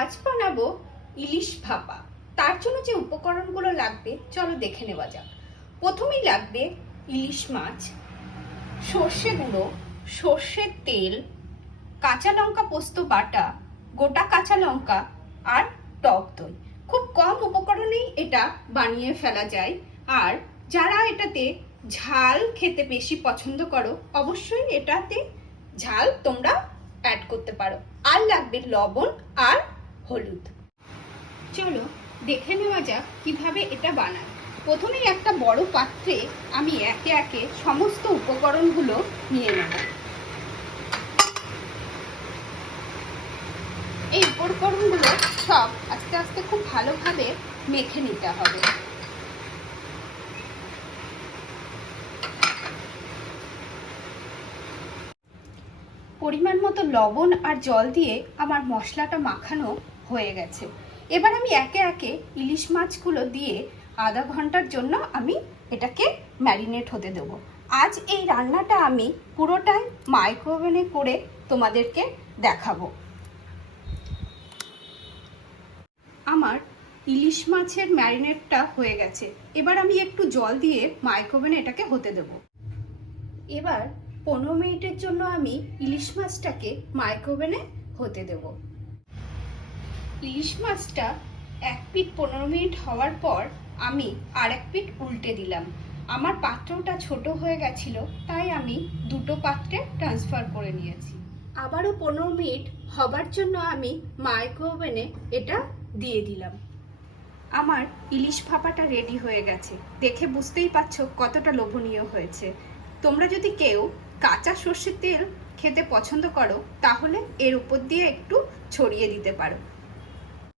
আজ বানাবো ইলিশ ভাপা। তার জন্য যে উপকরণগুলো লাগবে চলো দেখে নেওয়া যাক। প্রথমেই লাগবে ইলিশ মাছ, সর্ষে গুঁড়ো, সর্ষের তেল, কাঁচা লঙ্কা পোস্ত বাটা, গোটা কাঁচা লঙ্কা আর টক দই। খুব কম উপকরণেই এটা বানিয়ে ফেলা যায়। আর যারা এটাতে ঝাল খেতে বেশি পছন্দ করো অবশ্যই এটাতে ঝাল তোমরা অ্যাড করতে পারো। আর লাগবে লবণ আর হলুদ। চলো দেখে নেওয়া যাক কিভাবে এটা বানায়। প্রথমেই একটা বড় পাত্রে আমি একে একে সমস্ত উপকরণগুলো নিয়ে নেব। এই উপকরণগুলো সব আস্তে আস্তে খুব ভালোভাবে মেখে নিতে হবে। পরিমাণ মতো লবণ আর জল দিয়ে আমার মশলাটা মাখানো হয়ে গেছে। এবার আমি একে একে ইলিশ মাছগুলো দিয়ে আধা ঘন্টার জন্য আমি এটাকে ম্যারিনেট হতে দেবো। আজ এই রান্নাটা আমি পুরোটাই মাইক্রোওভেনে করে তোমাদেরকে দেখাবো। আমার ইলিশ মাছের ম্যারিনেটটা হয়ে গেছে। এবার আমি একটু জল দিয়ে মাইক্রোওভেনে এটাকে হতে দেবো। এবার 15 মিনিটের জন্য আমি ইলিশ মাছটাকে মাইক্রোওভেনে হতে দেব। ইলিশ মাছটা এক পিঠ 15 মিনিট হওয়ার পর আমি আর এক পিঠ উল্টে দিলাম। আমার পাত্রটা ছোট হয়ে গেছিল তাই আমি দুটো পাত্রে ট্রান্সফার করে নিয়েছি। আবারও 15 মিনিট হবার জন্য আমি মাইক্রোওভেনে এটা দিয়ে দিলাম। আমার ইলিশ ভাপাটা রেডি হয়ে গেছে। দেখে বুঝতেই পারছো কতটা লোভনীয় হয়েছে। তোমরা যদি কেউ কাঁচা সর্ষের তেল খেতে পছন্দ করো তাহলে এর উপর দিয়ে একটু ছড়িয়ে দিতে পারো।